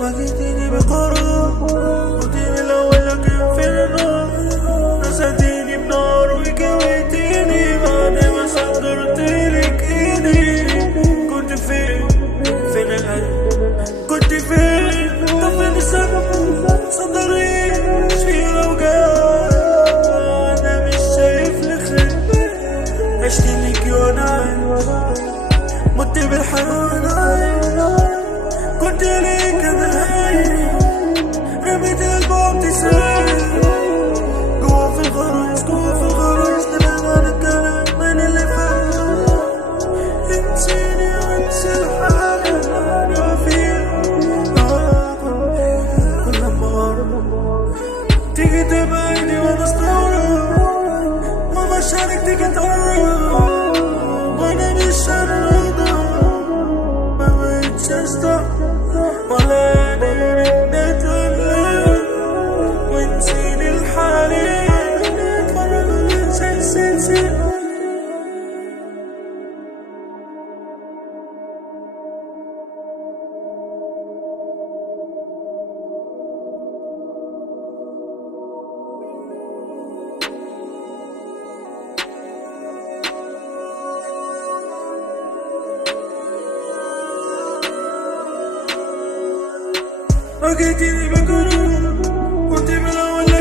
واجهتني بقرار، كنت من الأول لكن في النار، نسيتني بنار وكويتيني بعد ما صدرتلك ايدي. كنت فين القلب، كنت فين؟ طب فين السبب صدري في الأوجاع؟ أنا مش شايف لك عشت ليكي وأنا عايش، مت بالحنان عايش، كنت ليك أنا هايش، رميت البعد تسايل جوا في الغرايز، جوا في الغرايز، نبعد عن الكلام من اللي فات. انسيني وانسي الحاجة اللي أنا فيها. كل مرة تيجي تبعدني وأنا استغرب، ومشاعرك تيجي تقرب، وأنا مش هرضى، ما بقتش أستحمل ولا قادر نتكلم، ونسيني الحالي نتفرج على سلسلة. واجهتني بقرار، كنت من الأول